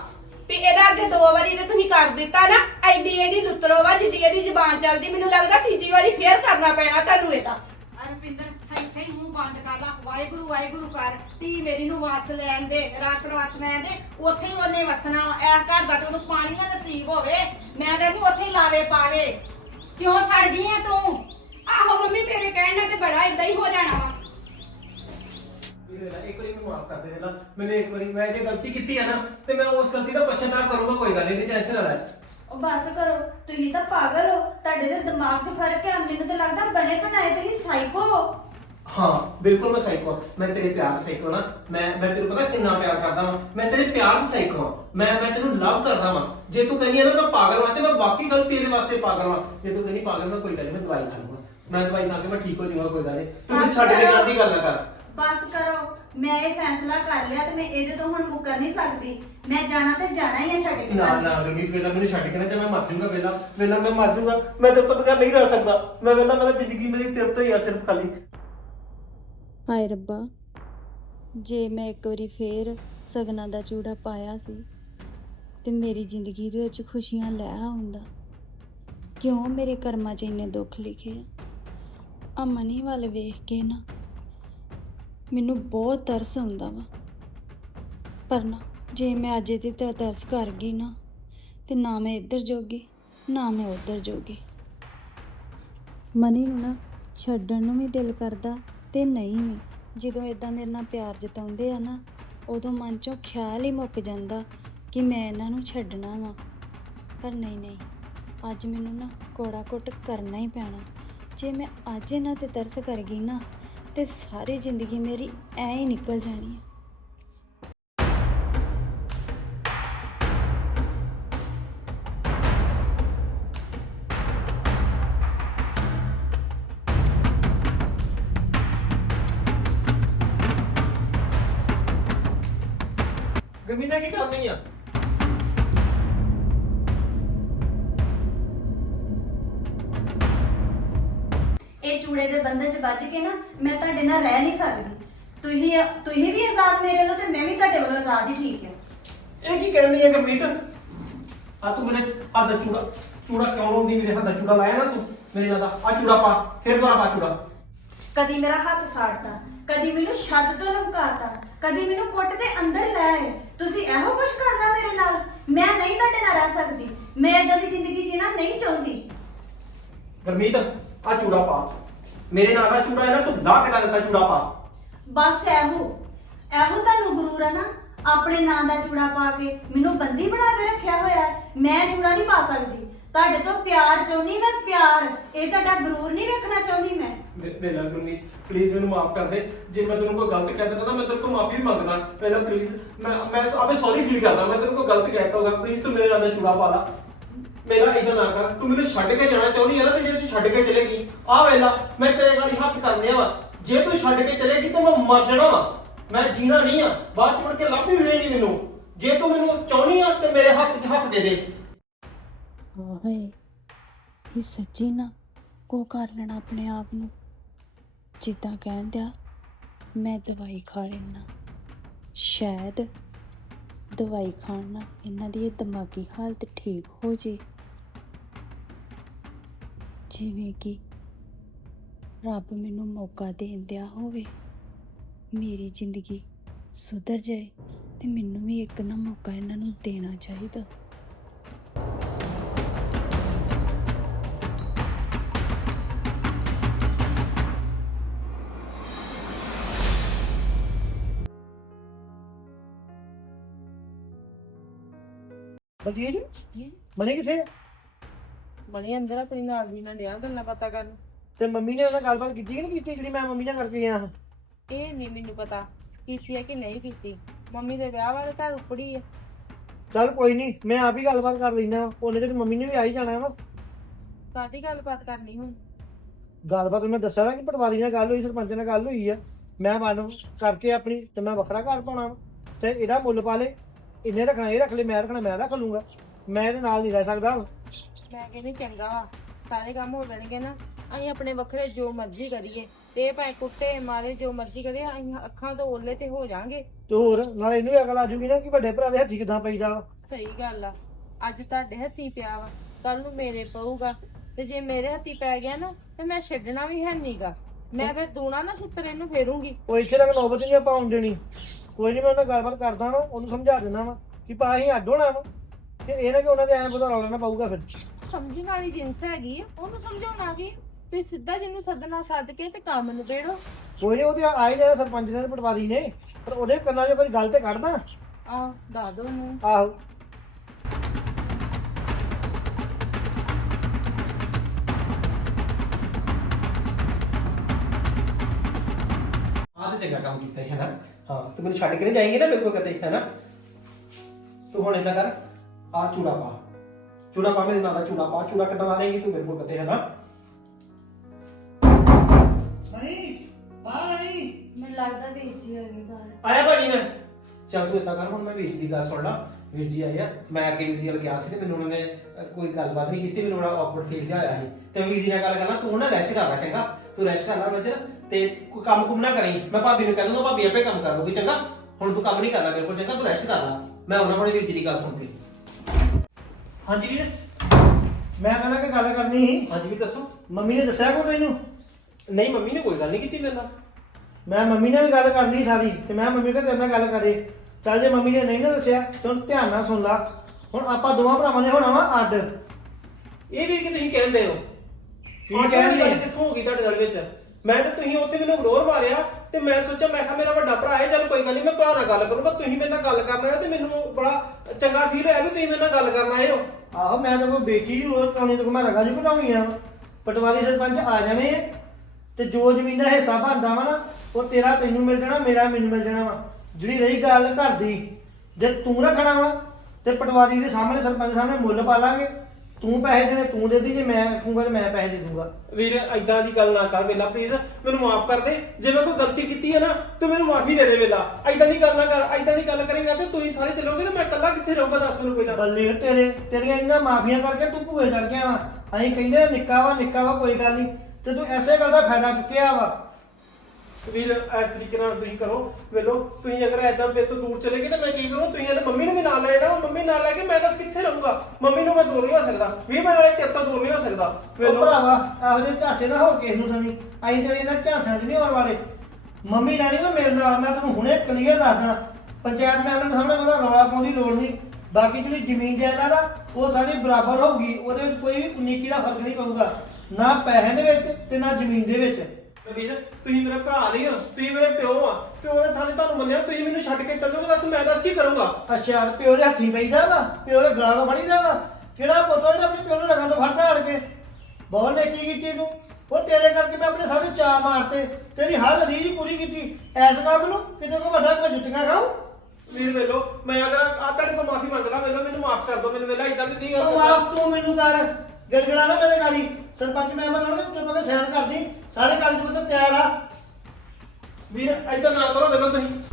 ਵੀ ਇਹਦਾ ਅੱਗੇ ਦੋ ਵਾਰੀ ਤੇ ਤੁਸੀਂ ਕਰ ਦਿੱਤਾ ਨਾ ਐਡੀ ਇਹਦੀ ਲੁੱਤਰੋ ਵਾ ਜਿੱਦੀ ਇਹਦੀ ਜ਼ਬਾਨ ਚੱਲਦੀ ਮੈਨੂੰ ਲੱਗਦਾ ਤੀਜੀ ਵਾਰੀ ਫੇਰ ਕਰਨਾ ਪੈਣਾ ਤੁਹਾਨੂੰ ਇਹਦਾ। ਅਰਪਿੰਦਰ ਇੱਥੇ ਹੀ ਮੂੰਹ ਬੰਦ ਕਰ ਲਾ। ਵਾਹਿਗੁਰੂ ਵਾਹਿਗੁਰੂ ਕਰ। ਧੀ ਮੇਰੀ ਨੂੰ ਵਸ ਲੈਣ ਦੇ ਰਸ ਰਸ ਲੈਣ ਦੇ ਉੱਥੇ ਹੀ ਉਹਨੇ ਵਸਣਾ ਵਾ। ਇਹ ਘਰ ਦਾ ਤੇ ਉਹਨੂੰ ਪਾਣੀ ਨਾ ਨਸੀਬ ਹੋਵੇ ਮੈਂ ਤਾਂ ਨਹੀਂ ਉੱਥੇ ਹੀ ਲਾਵੇ ਪਾਵੇ। ਕਿਉਂ ਸੜਦੀ ਐ ਤੂੰ? ਆਹੋ ਮੰਮੀ ਮੇਰੇ ਕਹਿਣ ਨਾਲ ਤੇ ਬੜਾ ਇਦਾਂ ਹੀ ਹੋ ਜਾਣਾ ਵਾ। ਲੈ, ਇੱਕ ਵਾਰੀ ਮੈਨੂੰ ਮਾਫ ਕਰ ਦੇ ਵੇਲਾ ਮੈਨੂੰ ਇੱਕ ਵਾਰੀ ਮੈਂ ਜੇ ਗਲਤੀ ਕੀਤੀ ਹੈ ਨਾ ਤੇ ਮੈਂ ਉਸ ਗਲਤੀ ਦਾ ਪਛਤਾਵਾ ਕਰੂੰਗਾ ਕੋਈ ਗੱਲ ਨਹੀਂ ਤੇ ਟੈਨਸ਼ਨ ਨਾ ਲੈ। ਉਹ ਬਸ ਕਰੋ ਤੁਸੀਂ ਤਾਂ ਪਾਗਲ ਹੋ ਤੁਹਾਡੇ ਦੇ ਦਿਮਾਗ 'ਚ ਫ਼ਰਕ ਹੈ ਮੈਨੂੰ ਤਾਂ ਲੱਗਦਾ ਬਣੇ ਬਣਾਏ ਤੁਸੀਂ ਸਾਈਕੋ ਹੋ। ਹਾਂ ਬਿਲਕੁਲ ਮੈਂ ਸਾਈਕੋ ਮੈਂ ਤੇਰੇ ਪਿਆਰ 'ਚ ਸਾਈਕੋ ਨਾ। ਮੈਂ ਮੈਂ ਤੈਨੂੰ ਪਤਾ ਕਿੰਨਾ ਪਿਆਰ ਕਰਦਾ ਵਾਂ। ਮੈਂ ਤੇਰੇ ਪਿਆਰ 'ਚ ਸਾਈਕੋ ਹਾਂ। ਮੈਂ ਮੈਂ ਤੈਨੂੰ ਲਵ ਕਰਦਾ ਵਾਂ। ਜੇ ਤੂੰ ਕਹਿੰਦੀ ਆ ਨਾ ਮੈਂ ਪਾਗਲ ਵਾਂ ਤੇ ਮੈਂ ਵਾਕਈ ਗੱਲ ਤੇਰੇ ਵਾਸਤੇ ਪਾਗਲ ਵਾਂ। ਜੇ ਤੂੰ ਕਹਿੰਦੀ ਪਾਗਲ ਮੈਂ ਕੋਈ ਗੱਲ ਨਹੀਂ ਮੈਂ ਦਵਾਈ ਖਾ ਲੂੰਗਾ। ਮੈਂ ਦਵਾਈ ਖਾ ਕੇ ਮੈਂ ਠੀਕ ਹੋ ਜਾਊਂਗਾ ਕੋਈ ਗੱਲ ਨਹੀਂ ਤੂੰ ਮੈਨੂੰ ਛੱਡ ਕੇ ਜਾਣ ਦੀ ਗੱਲ ਨਾ ਕਰ। ਬਸ ਕਰੋ। ਮੈਂ ਇਹ ਫੈਸਲਾ ਕਰ ਲਿਆ ਤੇ ਮੈਂ ਇਹਦੇ ਤੋਂ ਹੁਣ ਮੁੱਕਰ ਨਹੀਂ ਸਕਦੀ। ਮੈਂ ਜਾਣਾ ਤੇ ਜਾਣਾ ਹੀ ਹੈ ਛੱਡ ਕੇ ਨਾ ਨਾ ਗਰਮੀਤ ਵੇਲਾ ਮੈਨੂੰ ਛੱਡ ਕੇ ਨਾ ਤੇ ਮੈਂ ਮਰ ਜਾਊਂਗਾ ਵੇਲਾ। ਵੇਲਾ ਮੈਂ ਮਰ ਜਾਊਂਗਾ। ਮੈਂ ਤੇਰੇ ਤੋਂ ਬਗੈਰ ਨਹੀਂ ਰਹਿ ਸਕਦਾ। ਮੈਂ ਵੇਲਾ ਮੇਰਾ ਜ਼ਿੰਦਗੀ ਮੇਰੀ ਤੇਰੇ ਤੋਂ ਹੀ ਆ ਸਿਰਫ ਖਾਲੀ। ਹਾਏ ਰੱਬਾ ਜੇ ਮੈਂ ਇੱਕ ਵਾਰੀ ਫੇਰ ਸਗਨਾਂ ਦਾ ਚੂੜਾ ਪਾਇਆ ਸੀ ਤੇ ਮੇਰੀ ਜ਼ਿੰਦਗੀ ਦੇ ਵਿੱਚ ਖੁਸ਼ੀਆਂ ਲੈ ਆਉਂਦਾ। ਕਿਉਂ ਮੇਰੇ ਕਰਮਾਂ 'ਚ ਇੰਨੇ ਦੁੱਖ ਲਿਖੇ ਆ? ਆ ਮਨੀ ਵੱਲ ਵੇਖ ਕੇ ਨਾ ਮੈਨੂੰ ਬਹੁਤ ਤਰਸ ਆਉਂਦਾ ਵਾ। ਪਰ ਨਾ, ਜੇ ਮੈਂ ਅੱਜ ਇਹਦੇ ਤੇ ਤਰਸ ਕਰ ਗਈ ਨਾ, ਤੇ ਨਾ ਮੈਂ ਇੱਧਰ ਜੋਗੀ ਨਾ ਮੈਂ ਉੱਧਰ ਜੋਗੀ ਮਨੀ ਨੂੰ ਨਾ ਛੱਡਣ ਨੂੰ ਵੀ ਦਿਲ ਕਰਦਾ ਤੇ ਨਹੀਂ ਵੀ। ਜਦੋਂ ਇਦਾਂ ਮੇਰੇ ਨਾਲ ਪਿਆਰ ਜਤਾਉਂਦੇ ਆ ਨਾ, ਉਦੋਂ ਮਨ ਚੋਂ ਖਿਆਲ ਹੀ ਮੁੱਕ ਜਾਂਦਾ ਕਿ ਮੈਂ ਇਹਨਾਂ ਨੂੰ ਛੱਡਣਾ ਵਾ। ਪਰ ਨਹੀਂ ਨਹੀਂ, ਅੱਜ ਮੈਨੂੰ ਨਾ ਕੋੜਾ ਕੁੱਟ ਕਰਨਾ ਹੀ ਪੈਣਾ। ਜੇ ਮੈਂ ਅੱਜ ਇਹਨਾਂ ਤੇ ਤਰਸ ਕਰ ਗਈ ਨਾ, ਤੇ ਸਾਰੀ ਜ਼ਿੰਦਗੀ ਮੇਰੀ ਐਂ ਹੀ ਨਿਕਲ ਜਾਣੀ ਹੈ। ਗਰਮੀਤ ਕੀ ਕਰਨੀ ਆ? ਚੂੜੇ ਦੇ ਬੰਧਨ 'ਚ ਵੱਜ ਕੇ ਨਾ ਮੈਂ ਤੁਹਾਡੇ ਨਾਲ ਰਹਿ ਨਹੀਂ ਸਕਦੀ। ਤੁਸੀਂ ਤੁਸੀਂ ਵੀ ਆਜ਼ਾਦ ਮੇਰੇ ਵੱਲੋਂ ਤੇ ਮੈਂ ਵੀ ਤੁਹਾਡੇ ਵੱਲੋਂ ਆਜ਼ਾਦ ਹੀ ਠੀਕ ਹੈ। ਇਹ ਕੀ ਕਹਿੰਦੀ ਹੈ ਗਰਮੀਤ? ਆ ਤੂੰ ਮੇਰੇ ਹੱਥ ਦਾ ਚੂੜਾ ਚੂੜਾ ਕਿਉਂ ਲਾਉਂਦੀ? ਮੇਰੇ ਹੱਥ ਦਾ ਚੂੜਾ ਲਾਇਆ ਨਾ ਤੂੰ? ਮੇਰੇ ਨਾਲ ਦਾ ਆ ਚੂੜਾ ਪਾ ਫਿਰ ਦੁਬਾਰਾ ਪਾ ਚੂੜਾ। ਕਦੀ ਮੇਰਾ ਹੱਥ ਸਾੜਤਾ ਕਦੀ ਮੈਨੂੰ ਛੱਤ ਤੋਂ ਲਮਕਾਤਾ ਕਦੀ ਮੈਨੂੰ ਕੁੱਟ ਦੇ ਅੰਦਰ ਲੈ ਆਏ। ਤੁਸੀਂ ਇਹੋ ਕੁਝ ਕਰਨਾ ਮੇਰੇ ਨਾਲ? ਮੈਂ ਨਹੀਂ ਤੁਹਾਡੇ ਨਾਲ ਰਹਿ ਸਕਦੀ। ਮੈਂ ਇਦਾਂ ਦੀ ਜ਼ਿੰਦਗੀ ਜੀਣਾ ਨਹੀਂ ਚਾਹੁੰਦੀ। ਗਰਮੀਤ ਆ ਚੂੜਾ ਪਾ। ਮੇਰੇ ਨਾਲ ਦਾ ਚੂੜਾ ਹੈ ਨਾ ਤੂੰ ਲਾ ਕੇ ਦਿੱਤਾ ਚੂੜਾ ਪਾ। ਬਸ ਇਹੋ ਇਹੋ ਤੁਹਾਨੂੰ ਗੁਰੂਰ ਆ ਨਾ ਆਪਣੇ ਨਾਂ ਦਾ ਚੂੜਾ ਪਾ ਕੇ ਮੈਨੂੰ ਬੰਦੀ ਬਣਾ ਕੇ ਰੱਖਿਆ ਹੋਇਆ ਹੈ ਮੈਂ ਚੂੜਾ ਨਹੀਂ ਪਾ ਸਕਦੀ। ਤੁਹਾਡੇ ਤੋਂ ਪਿਆਰ ਚਾਹੁੰਦੀ ਮੈਂ ਪਿਆਰ ਇਹ ਤੁਹਾਡਾ ਗੁਰੂਰ ਨਹੀਂ ਵੇਖਣਾ ਚਾਹੁੰਦੀ ਮੈਂ। ਮੇਲਾ ਗਰਮੀਤ ਪਲੀਜ਼ ਮੈਨੂੰ ਮਾਫ ਕਰ ਦੇ। ਜੇ ਮੈਂ ਤੈਨੂੰ ਕੋਈ ਗਲਤ ਕਹਿ ਦਿੱਤਾ ਤਾਂ ਮੈਂ ਤੇਰੇ ਕੋਲ ਮਾਫੀ ਵੀ ਮੰਗਦਾ। ਪਹਿਲਾਂ ਪਲੀਜ਼ ਮੈਂ ਮੈਂ ਆਪੇ ਸੌਰੀ ਫੀਲ ਕਰਦਾ ਮੈਂ ਤੈਨੂੰ ਕੋਈ ਗਲਤ ਕਹਿਤਾ ਹੋਗਾ ਪਲੀਜ਼ ਤੂੰ ਮੇਰੇ ਨਾਲ ਦਾ ਚੂੜਾ ਪਾ ਲਾ। ਮੇਰਾ ਇਦਾਂ ਨਾ ਕਰ, ਤੂੰ ਮੈਨੂੰ ਛੱਡ ਕੇ ਜਾਣਾ ਚਾਹੁੰਦੀ ਹੈ ਨਾ, ਤੇ ਜੇ ਤੂੰ ਛੱਡ ਕੇ ਚਲੇਗੀ ਆ ਵੇਲਾ ਮੈਂ ਤੇਰੇ ਗਾੜੀ ਹੱਥ ਕਰਨੇ ਵਾ। ਜੇ ਤੂੰ ਛੱਡ ਕੇ ਚਲੇਗੀ, ਤਾਂ ਮੈਂ ਮਰ ਜਾਣਾ ਵਾ। ਮੈਂ ਜੀਣਾ ਨਹੀਂ ਆ। ਬਾਅਦ ਚ ਮੁੜ ਕੇ ਲੱਭ ਵੀ ਮਿਲੇਗੀ ਮੈਨੂੰ। ਜੇ ਤੂੰ ਮੈਨੂੰ ਚਾਹੁੰਦੀ ਆ, ਤੇ ਮੇਰੇ ਹੱਥ 'ਚ ਹੱਥ ਦੇ ਦੇ। ਹਾਏ ਇਹ ਸੱਚੀ ਨਾ ਕੋ ਕਰ ਲੈਣਾ ਆਪਣੇ ਆਪ ਨੂੰ। ਜਿੱਦਾਂ ਕਹਿੰਦਿਆ ਮੈਂ ਦਵਾਈ ਖਾ ਲੈਣਾ ਸ਼ਾਇਦ ਦਵਾਈ ਖਾਣ ਨਾਲ ਇਹਨਾਂ ਦੀ ਇਹ ਦਿਮਾਗੀ ਹਾਲਤ ਠੀਕ ਹੋ ਜੇ। ਜਿਵੇਂ ਕਿ ਰੱਬ ਮੈਨੂੰ ਮੌਕਾ ਦੇਣ ਦਿਆ ਹੋਵੇ, ਮੇਰੀ ਜ਼ਿੰਦਗੀ ਸੁਧਰ ਜਾਏ ਤੇ ਮੈਨੂੰ ਵੀ ਇੱਕ ਨਾ ਮੌਕਾ ਇਹਨਾਂ ਨੂੰ ਦੇਣਾ ਚਾਹੀਦਾ। ਬਲਜੀਤ ਮਨੇ ਕਿੱਥੇ ਆ? ਬਣੀ ਅੰਦਰ ਆਪਣੀ ਨਾਲ ਦੀ ਨਾਲ ਡਿਆ ਗੱਲਾਂ ਬਾਤਾਂ ਕਰਨ। ਤੇ ਮੰਮੀ ਨੇ ਨਾਲ ਗੱਲਬਾਤ ਕੀਤੀ ਕਿ ਨਹੀਂ ਕੀਤੀ ਜਿਹੜੀ ਮੈਂ ਮੰਮੀ ਨਾਲ ਕਰਕੇ ਗਿਆ ਹਾਂ? ਇਹ ਨਹੀਂ ਮੈਨੂੰ ਪਤਾ ਕੀਤੀ ਹੈ ਕਿ ਨਹੀਂ ਕੀਤੀ। ਮੰਮੀ ਦੇ ਵਿਆਹ ਵਾਲੇ ਘਰ ਉਪੜੀ ਹੈ ਚੱਲ ਕੋਈ ਨਹੀਂ ਮੈਂ ਆਪ ਹੀ ਗੱਲਬਾਤ ਕਰ ਲੈਣਾ ਉਹਨੇ ਤੇ ਮੰਮੀ ਨੇ ਵੀ ਆ ਹੀ ਜਾਣਾ ਵਾ। ਕਾਦੀ ਗੱਲਬਾਤ ਕਰਨੀ ਹੁਣ? ਗੱਲਬਾਤ ਮੈਂ ਦੱਸਿਆ ਨਾ ਕਿ ਪਟਵਾਰੀ ਨਾਲ ਗੱਲ ਹੋਈ ਸਰਪੰਚ ਨਾਲ ਗੱਲ ਹੋਈ ਆ। ਮੈਂ ਮਨ ਕਰਕੇ ਆਪਣੀ ਤੇ ਮੈਂ ਵੱਖਰਾ ਘਰ ਪਾਉਣਾ ਵਾ। ਤੇ ਇਹਦਾ ਮੁੱਲ ਪਾ ਲੇ। ਇਹਨੇ ਰੱਖਣਾ ਇਹ ਰੱਖ ਲੈ ਮੈਂ ਰੱਖਣਾ ਮੈਂ ਰੱਖ ਲੂੰਗਾ। ਮੈਂ ਇਹਦੇ ਨਾਲ ਨਹੀਂ ਰਹਿ ਸਕਦਾ ਹੁਣ। ਮੈਂ ਕਹਿੰਦੀ ਚੰਗਾ ਵਾ ਸਾਰੇ ਕੰਮ ਹੋ ਜਾਣਗੇ ਨਾ। ਅਸੀਂ ਆਪਣੇ ਵੱਖਰੇ ਜੋ ਮਰਜ਼ੀ ਕਰੀਏ ਤੇ ਇਹ ਭਾਵੇਂ ਕੁੱਟੇ ਮਾਰੇ ਜੋ ਮਰਜ਼ੀ ਕਰੀਏ ਅਸੀਂ ਅੱਖਾਂ ਤੋਂ ਓਲੇ ਤੇ ਹੋ ਜਾਾਂਗੇ ਤੇ ਹੋਰ ਨਾਲ ਇਹਨੂੰ ਵੀ ਅਕਲ ਆ ਜੂਗੀ ਨਾ ਕਿ ਵੱਡੇ ਭਰਾ ਦੇ ਹੱਥੀ ਕਿਦਾਂ ਪਈਦਾ ਵਾ। ਸਹੀ ਗੱਲ ਆ ਅੱਜ ਤੁਹਾਡੇ ਹੱਥੀ ਪਿਆ ਵਾ ਕੱਲ ਨੂੰ ਮੇਰੇ ਪਊਗਾ। ਤੇ ਜੇ ਮੇਰੇ ਹੱਥੀ ਪੈ ਗਿਆ ਨਾ ਤੇ ਮੈਂ ਛੱਡਣਾ ਵੀ ਹੈ ਨਹੀਂਗਾ ਮੈਂ ਫਿਰ ਦੂਣਾ ਨਾ ਛਿੱਤਰ ਇਹਨੂੰ ਫੇਰੂੰਗੀ। ਉਹ ਇੱਥੇ ਤੱਕ ਨੌਬਤ ਨਹੀਂ ਆਪਾਂ ਆਉਣ ਦੇਣੀ। ਕੋਈ ਨਹੀਂ ਮੈਂ ਉਹਨਾਂ ਨਾਲ ਗੱਲਬਾਤ ਕਰਦਾ ਵਾ ਉਹਨੂੰ ਸਮਝਾ ਦਿੰਦਾ ਵਾ ਕਿ ਪਾ ਅਸੀਂ ਅੱਡ ਹੋਣਾ ਵਾ। ਤੇ ਇਹ ਨਾ ਕਿ ਉਹਨਾਂ ਦੇ ਐਂ ਪਤਾ ਰੌਲਾ ਨਾ ਪਾਊਗਾ ਫਿਰ। ਸਮਝਣ ਵਾਲੀ ਜਿੰਸ ਹੈਗੀ ਆ ਉਹਨੂੰ ਸਮਝਾਉਣਾ ਕੀ ਤੇ ਸਿੱਧਾ ਜਿਹਨੂੰ ਸੱਦਣਾ ਸੱਦ ਕੇ ਤੇ ਕੰਮ ਨੂੰ ਨਿਬੇੜੋ। ਕੋਈ ਨਹੀਂ ਉਹ ਤੇ ਆ ਹੀ ਜਾਣਾ ਸਰਪੰਚ ਨੇ ਪਟਵਾਰੀ ਨੇ ਪਰ ਉਹਦੇ ਕੰਨਾਂ 'ਚੋਂ ਕੋਈ ਗੱਲ ਤੇ ਕੱਢਦਾ। ਆ ਦੱਸ ਦੋ ਉਹਨੂੰ। ਆਹੋ। ਚੰਗਾ ਕੰਮ ਕੀਤਾ ਹੈ ਨਾ? ਹਾਂ ਤੂੰ ਮੈਨੂੰ ਛੱਡ ਕੇ ਨਹੀਂ ਜਾਏਂਗੀ ਨਾ ਮੇਰੇ ਕੋਲ ਕਦੇ ਹੈ ਨਾ ਤੂੰ ਹੁਣ ਏਦਾਂ ਕਰ ਆ ਚੂੜਾ ਪਾ। ਚੂੜਾ ਪਾ ਮੇਰੇ ਨਾਲ ਦਾ ਚੂੜਾ ਪਾ। ਚੂੜਾ ਕਿੱਦਾਂ ਲਾ ਲੇਂਗੀ ਤੂੰ ਮੇਰੇ ਕੋਲ ਕਦੇ ਹੈ ਨਾ ਨਹੀਂ ਬਾਹਰ ਨਹੀਂ ਮੈਨੂੰ ਲੱਗਦਾ ਵੀਰ ਜੀ ਆ ਗਏ ਬਾਹਰ। ਆਇਆ ਭਾਜੀ ਮੈਂ? ਚੱਲ ਤੂੰ ਏਦਾਂ ਕਰ ਹੁਣ ਮੈਂ ਵੀਰ ਜੀ ਦੀ ਗੱਲ ਸੁਣ ਲਾ। ਵੀਰ ਜੀ ਆਇਆ ਮੈਂ ਅੱਗੇ ਵੀਰ ਜੀ ਵੱਲ ਗਿਆ ਸੀ ਤੇ ਮੈਨੂੰ ਉਹਨਾਂ ਨੇ ਅ, ਕੋਈ ਗੱਲਬਾਤ ਨਹੀਂ ਕੀਤੀ ਮੈਨੂੰ ਬੜਾ ਔਕਵਰਡ ਫੀਲ ਜਿਹਾ ਹੋਇਆ ਸੀ। ਤੇ ਵੀਰ ਜੀ ਨਾਲ ਗੱਲ ਕਰਨਾ ਤੂੰ ਨਾ ਰੈਸਟ ਕਰ ਲੈ ਚੰਗਾ? ਤੂੰ ਰੈਸਟ ਕਰ ਲੈ ਵਜਰ ਤੇ ਕੋਈ ਕੰਮ ਕੁਮ ਨਾ ਕਰੀ। ਮੈਂ ਭਾਬੀ ਨੂੰ ਕਹਿ ਦੂੰਗਾ ਭਾਬੀ ਆਪੇ ਕੰਮ ਕਰ ਲੂਗੀ ਚੰਗਾ? ਹੁਣ ਤੂੰ ਕੰਮ ਨਹੀਂ ਕਰਨਾ ਮੇਰੇ ਕੋਲ ਚੰਗਾ? ਤੂੰ ਰੈਸਟ ਕਰ ਲੈ। ਮੈਂ ਉਹਨਾਂ ਹੁਣੇ ਵੀਰ ਜੀ ਦੀ ਗੱਲ ਸੁਣ ਕੇ। ਹਾਂਜੀ ਵੀਰ ਮੈਂ ਕਹਿੰਦਾ ਕਿ ਗੱਲ ਕਰਨੀ ਸੀ। ਹਾਂਜੀ ਵੀਰ ਦੱਸੋ। ਮੰਮੀ ਨੇ ਦੱਸਿਆ ਕੋਈ ਤੈਨੂੰ? ਨਹੀਂ ਮੰਮੀ ਨੇ ਕੋਈ ਗੱਲ ਨਹੀਂ ਕੀਤੀ ਮੇਰੇ ਨਾਲ। ਮੈਂ ਮੰਮੀ ਨਾਲ ਵੀ ਗੱਲ ਕਰਨੀ ਸਾਰੀ ਤੇ ਮੈਂ ਮੰਮੀ ਕੋਲ ਤੇਰੇ ਨਾਲ ਗੱਲ ਕਰੇ। ਚੱਲ ਜੇ ਮੰਮੀ ਨੇ ਨਹੀਂ ਨਾ ਦੱਸਿਆ ਤਾਂ ਹੁਣ ਧਿਆਨ ਨਾਲ ਸੁਣ ਲਾ। ਹੁਣ ਆਪਾਂ ਦੋਵਾਂ ਭਰਾਵਾਂ ਨੇ ਹੋਣਾ ਵਾ ਅੱਡ। ਇਹ ਵੀ ਕਿ ਤੁਸੀਂ ਕਹਿੰਦੇ ਹੋ। ਕੀ ਕੀ ਕਿੱਥੋਂ ਹੋ ਗਈ ਤੁਹਾਡੇ ਨਾਲ ਵਿੱਚ? ਮੈਂ ਤੇ ਤੁਸੀਂ ਉੱਥੇ ਮੈਨੂੰ ਇਗਨੋਰ ਮਾਰਿਆ ਤੇ ਮੈਂ ਸੋਚਿਆ, ਮੈਂ ਕਿਹਾ ਮੇਰਾ ਵੱਡਾ ਭਰਾ ਹੈ, ਚਲ ਕੋਈ ਗੱਲ ਨਹੀਂ ਮੈਂ ਭਰਾ ਨਾਲ ਗੱਲ ਕਰੂੰਗਾ, ਤੁਸੀਂ ਮੇਰੇ ਨਾਲ ਗੱਲ ਕਰਨਾ ਹੈ ਤੇ ਮੈਨੂੰ ਬੜਾ ਚੰਗਾ ਫੀਲ ਹੋਇਆ ਵੀ ਤੁਸੀਂ ਮੇਰੇ ਨਾਲ ਗੱਲ ਕਰਨ ਆਏ ਹੋ। ਆਹੋ, ਮੈਂ ਤਾਂ ਕੋਈ ਬੇਟੀ ਦੀ ਰੋਜ਼ ਪਾਉਣੀ ਤੇ ਮੈਂ ਰਗਾ ਜੀ ਪਟਾਉਣੀ ਆ। ਪਟਵਾਰੀ ਸਰਪੰਚ ਆ ਜਾਣੇ ਆ ਤੇ ਜੋ ਜ਼ਮੀਨ ਦਾ ਹਿੱਸਾ ਬਣਦਾ ਵਾ ਨਾ, ਉਹ ਤੇਰਾ ਤੈਨੂੰ ਮਿਲ ਜਾਣਾ, ਮੇਰਾ ਮੈਨੂੰ ਮਿਲ ਜਾਣਾ ਵਾ। ਜਿਹੜੀ ਰਹੀ ਗੱਲ ਘਰ ਦੀ, ਜੇ ਤੂੰ ਰੱਖਣਾ ਵਾ ਤੇ ਪਟਵਾਰੀ ਦੇ ਸਾਹਮਣੇ, ਸਰਪੰਚ ਸਾਹਮਣੇ ਮੁੱਲ ਪਾ ਲਾਂਗੇ। ਤੂੰ ਪੈਸੇ ਦੇਣੇ ਤੂੰ ਦੇ ਦੀ ਜੇ ਮੈਂ ਰੱਖੂੰਗਾ ਤੇ ਮੈਂ ਪੈਸੇ ਦੇ ਦੂੰਗਾ। ਵੀਰ ਐਦਾਂ ਦੀ ਗੱਲ ਨਾ ਕਰ ਵੇਲਾ ਪਲੀਜ਼ ਮੈਨੂੰ ਮਾਫ ਕਰ ਦੇ। ਜੇ ਮੈਂ ਕੋਈ ਗਲਤੀ ਕੀਤੀ ਹੈ ਨਾ ਤੂੰ ਮੈਨੂੰ ਮਾਫੀ ਦੇ ਦੇ ਵੇਲਾ। ਐਦਾਂ ਦੀ ਗੱਲ ਨਾ ਕਰ ਐਦਾਂ ਦੀ ਗੱਲ ਕਰੇਗਾ ਤੇ ਤੁਸੀਂ ਸਾਰੇ ਚੱਲੋਗੇ ਤੇ ਮੈਂ ਇਕੱਲਾ ਕਿੱਥੇ ਰਹੂੰਗਾ ਦੱਸ ਮੈਨੂੰ ਪਹਿਲਾਂ ਬੱਲੇ ਤੇਰੇ ਤੇਰੀਆਂ ਇੰਨਾ ਮਾਫੀਆਂ ਕਰਕੇ ਤੂੰ ਭੂਏ ਚੜ ਗਿਆ ਵਾ। ਅਸੀਂ ਕਹਿੰਦੇ ਨਿੱਕਾ ਵਾ ਨਿੱਕਾ ਵਾ ਕੋਈ ਗੱਲ ਨਹੀਂ। ਤੇ ਤੂੰ ਐਸੇ ਗੱਲ ਦਾ ਫਾਇਦਾ ਚੁੱਕਿਆ ਵਾ। ਵੀਰ ਇਸ ਤਰੀਕੇ ਨਾਲ ਤੁਸੀਂ ਕਰੋ। ਵੇਲੋ ਤੁਸੀਂ ਅਗਰ ਐਦਾਂ ਮੇਰੇ ਤੋਂ ਦੂਰ ਚਲੇ ਗਏ ਤਾਂ ਮੈਂ ਕੀ ਕਰੂੰ? ਤੁਸੀਂ ਇਹਦੇ ਮੰਮੀ ਨੂੰ ਵੀ ਨਾਲ ਲੈ ਜਾਣਾ। ਮੰਮੀ ਨਾਲ ਲੈ ਕੇ ਮੈਂ ਦੱਸ ਕਿੱਥੇ ਰਹੂੰਗਾ? ਮੰਮੀ ਨੂੰ ਮੈਂ ਦੂਰ ਨਹੀਂ ਹੋ ਸਕਦਾ। ਵੀ ਮੈਂ ਨਾਲੇ ਤੇਰੇ ਤੋਂ ਦੂਰ ਨਹੀਂ ਹੋ ਸਕਦਾ। ਉਹ ਭਰਾਵਾ ਇਹੋ ਜਿਹੇ ਝਾਸੇ ਨਾ ਹੋ ਕਿਸੇ ਨੂੰ ਦਵੀਂ ਅਸੀਂ ਤੇਰੇ ਇਹਨਾਂ ਝਾਸਿਆਂ 'ਚ ਨਹੀਂ ਹੋਣ ਵਾਲੇ। ਮੰਮੀ ਲੈਣੀ ਉਹ ਮੇਰੇ ਨਾਲ। ਮੈਂ ਤੈਨੂੰ ਹੁਣੇ ਕਲੀਅਰ ਦੱਸਦਾ ਪੰਚਾਇਤ ਮੈਂਬਰ ਦੇ ਸਾਹਮਣੇ ਉਹਦਾ ਰੌਲਾ ਪਾਉਣ ਦੀ ਲੋੜ ਨਹੀਂ। ਬਾਕੀ ਜਿਹੜੀ ਜ਼ਮੀਨ ਜਾਇਦਾਦ ਆ ਉਹ ਸਾਰੀ ਬਰਾਬਰ ਹੋਊਗੀ। ਉਹਦੇ ਵਿੱਚ ਕੋਈ ਵੀ ਉਨੀਕੀ ਦਾ ਫ਼ਰਕ ਨਹੀਂ ਪਊਗਾ। ਨਾ ਪੈਸੇ ਦੇ ਵਿੱਚ ਤੇ ਨਾ ਜ਼ਮੀਨ ਦੇ ਵਿੱਚ। ਵੀਰ ਤੁਸੀਂ ਮੇਰਾ ਭਰਾ ਨਹੀਂ ਹੋ ਤੁਸੀਂ ਮੇਰੇ ਪਿਓ ਆ। ਪਿਓ ਦੇ ਥਾਂ ਤੇ ਤੁਹਾਨੂੰ ਮੰਨਿਆ ਤੁਸੀਂ ਮੈਨੂੰ ਛੱਡ ਕੇ ਚੱਲ ਜਾਓਗੇ ਦੱਸ ਮੈਂ ਦੱਸ ਕੀ ਕਰੂੰਗਾ? ਅੱਛਾ ਤੇ ਪਿਓ ਦੇ ਹੱਥੀਂ ਪਈਦਾ ਵਾ? ਪਿਓ ਦੇ ਗਾਲਾਂ ਤੋਂ ਫੜੀਦਾ ਵਾ? ਕਿਹੜਾ ਪੁੱਤ ਜਿਹੜਾ ਆਪਣੇ ਪਿਓ ਨੂੰ ਰਗਾਂ ਤੋਂ ਫੜਦਾ ਅੜ ਕੇ? ਬਹੁਤ ਨੇਕੀ ਕੀਤੀ ਤੂੰ। ਉਹ ਤੇਰੇ ਕਰਕੇ ਮੈਂ ਆਪਣੇ ਸਾਰੇ ਚਾਅ ਮਾਰਤੇ। ਤੇਰੀ ਹਰ ਰੀਝ ਪੂਰੀ ਕੀਤੀ। ਐਸ ਕੰਮ ਨੂੰ ਕਿਤੇ ਕੋ ਵੱਡਾ ਮੈਂ ਜੁੱਤੀਆਂ ਖਾਉ ਵੀਰ ਵੇਲੋ ਮੈਂ ਅਗਰ ਆ ਤੁਹਾਡੇ ਕੋਲ ਮਾਫੀ ਮੰਗਦਾ ਵੇਲੋ ਮੈਨੂੰ ਮਾਫ ਕਰ ਦਿਓ ਮੈਨੂੰ ਵੇਲਾ ਇਦਾਂ ਦੀ ਨਹੀਂ ਤੂੰ ਆਪ ਤੂੰ ਮੈਨੂੰ ਕਰ। ਗੜਗੜਾ ਨਾ ਮੇਰੇ ਗਾੜੀ ਸਰਪੰਚ ਮੈਂਬਰ ਹੋਣਗੇ, ਤੂੰ ਚੁੱਪ ਕੇ ਸੈਨ ਕਰਦੀ। ਸਾਰੇ ਕਾਗਜ਼ ਪੱਤਰ ਤਿਆਰ ਆ। ਵੀਰ, ਇੱਧਰ ਨਾ ਕਰੋ ਵੇਲੋ ਤੁਸੀਂ।